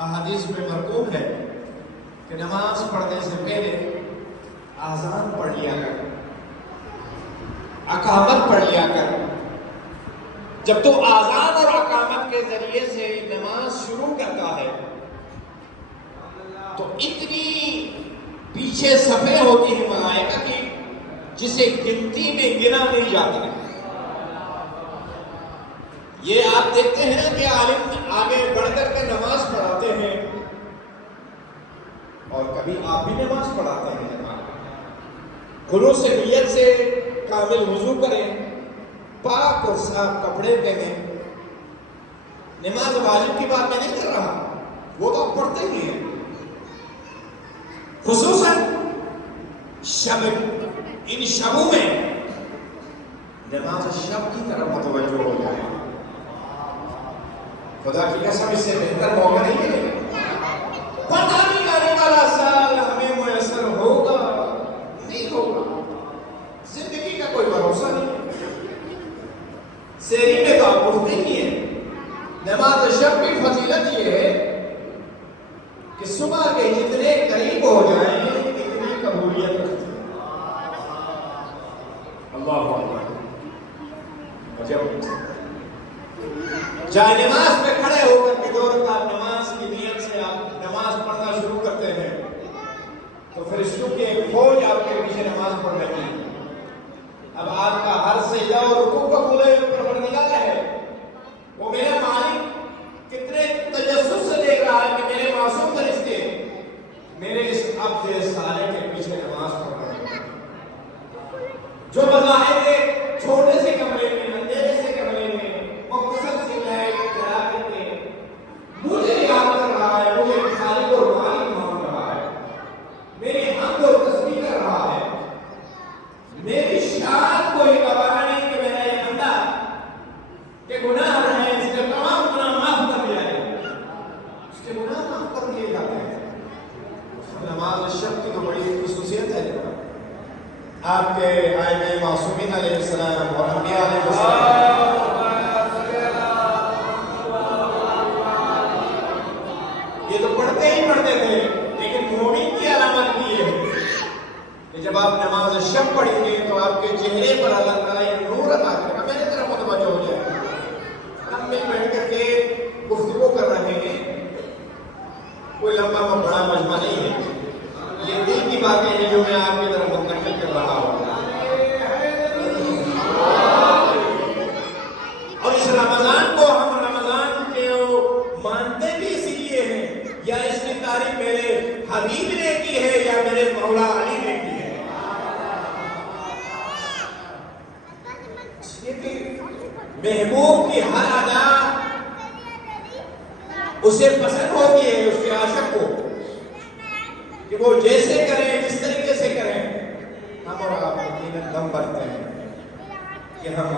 احادیث میں مرغوب ہے کہ نماز پڑھنے سے پہلے آذان پڑھ لیا کر، اقامت پڑھ لیا کر۔ جب تو آذان اور اقامت کے ذریعے سے نماز شروع کرتا ہے تو اتنی پیچھے صفیں ہوتی ہیں ملائکہ کی جسے گنتی میں گنا نہیں جاتا ہے۔ یہ آپ دیکھتے ہیں کہ عالم آگے بڑھ کر کے نماز پڑھاتے ہیں، اور کبھی آپ بھی نماز پڑھاتے ہیں جناب، خلوص نیت سے کامل وضو کریں، پاک اور صاف کپڑے پہنیں۔ نماز واجب کی بات میں نہیں کر رہا، وہ تو آپ پڑھتے ہی ہیں، خصوصاً شب، ان شبوں میں نماز شب کی طرف متوجہ ہو جائے۔ خدا کی قسم اس سے بہتر موقع نہیں ملے گا۔ پتہ نہیں آنے والا سال ہمیں میسر ہوگا نہیں ہوگا، زندگی کا کوئی بھروسہ نہیں۔ سحری میں تو آپ اٹھتے ہی ہیں۔ نماز شب کی فضیلت یہ ہے کہ صبح کے جتنے قریب ہو جائیں اتنی قبولیت رکھتی ہے۔ اللہ اکبر، عجب۔ جائے نماز میں کھڑے ہو کر کے دو رکعت نماز کی نیت سے آپ نماز پڑھنا شروع کرتے ہیں تو فرشتوں کی ایک فوج آپ کے پیچھے نماز پڑھ رہی ہے۔ اب آپ کا ہر سجدہ اور رکوع قبول پروردگار ہے، وہ میرا مالک کتنے تجسس سے دیکھ رہا ہے کہ میرے معصوم فرشتے میرے اس عبد صالح کے پیچھے نماز پڑھ رہے ہیں، جو بظاہر ایک چھوٹے سے کمرے میں، اندھیرے سے کمرے میں مختصر سی لائٹ جلا کر کے مجھے یاد کر رہا ہے، مجھے خالق اور مالک مان رہا ہے، میری حمد اور تسبیح کر رہا ہے، میری شان کوئی گوارا نہیں کہ میرا یہ بندہ کہ گناہ رہے ہیں، اس کے تمام گناہ معاف کر دیا ہے، اس کے گناہ معاف کر دیے جاتے ہیں۔ نماز شب کی تو بڑی خصوصیت ہے آپ کے ائمہ معصومین علیہ السلام اور انبیاء علیہ السلام یہ تو پڑھتے ہی پڑھتے تھے، لیکن مومن کی علامت بھی یہ ہے کہ جب آپ نماز شب پڑھیں گے تو آپ کے چہرے پر اللہ تعالیٰ یہ نور عطا کرے گا، میرے طرف متوجہ ہو جائے گا۔ ہم مل بیٹھ کر کے گفتگو کر رہے ہیں، کوئی لمبا بڑا مجمع نہیں ہے، یہ دل کی باتیں ہیں جو میں آپ کی طرف منتقل کر رہا ہوں۔ اور اس رمضان کو ہم رمضان کے مانتے بھی اسی لیے ہیں، یا اس کی تعریف میرے حبیب نے کی ہے یا میرے مولا علی نے کی ہے۔ محبوب کی ہر ادا اسے پسند ہوتی ہے، اس کے عاشق کو، کہ وہ جیسے کریں جس طریقے سے کریں، ہم اور آپ یقیناً دم بھرتے ہیں کہ ہم